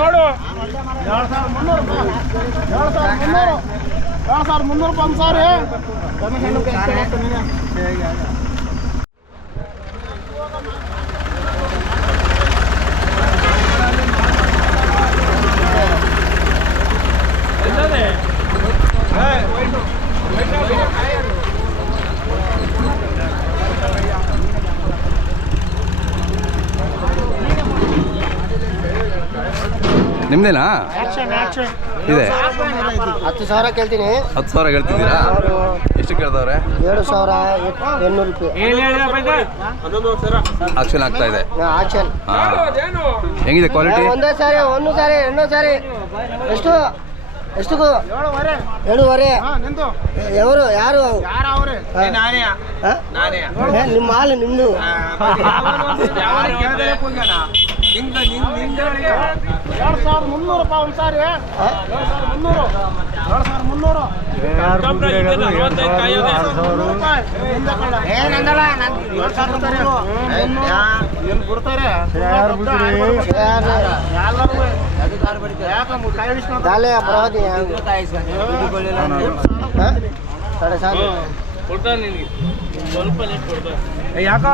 ನೋಡು ನಿಮ್ದೇನಾ ಇದೆ? 10,000 ಕೇಳ್ತೀನಿ. 10,000 ಹೇಳ್ತಿದ್ದೀರಾ? ಎಷ್ಟು ಕೇಳ್ದವ್ರೆ? 7,800 ರೂಪಾಯಿ. ಆಕ್ಷನ್ ಆಗ್ತಾ ಇದೆ. ಆಕ್ಷನ್ ಹೆಂಗಿದೆ ಕ್ವಾಲಿಟಿ? ಒಂದೇ ಸಾರಿ, ಒಂದು ಸಾರಿ, ಎರಡನೇ ಸಾರಿ. ಎಷ್ಟು ಎಷ್ಟುಗೂ? 7,500. ఎవరు ಯಾರು? ನಿಮ್ಮ ಹಾಲು ನಿಮ್ದು. 2,300 ರೂಪಾಯಿ ಒಂದು ಸಾರಿ. 2,300. ಯಾಕ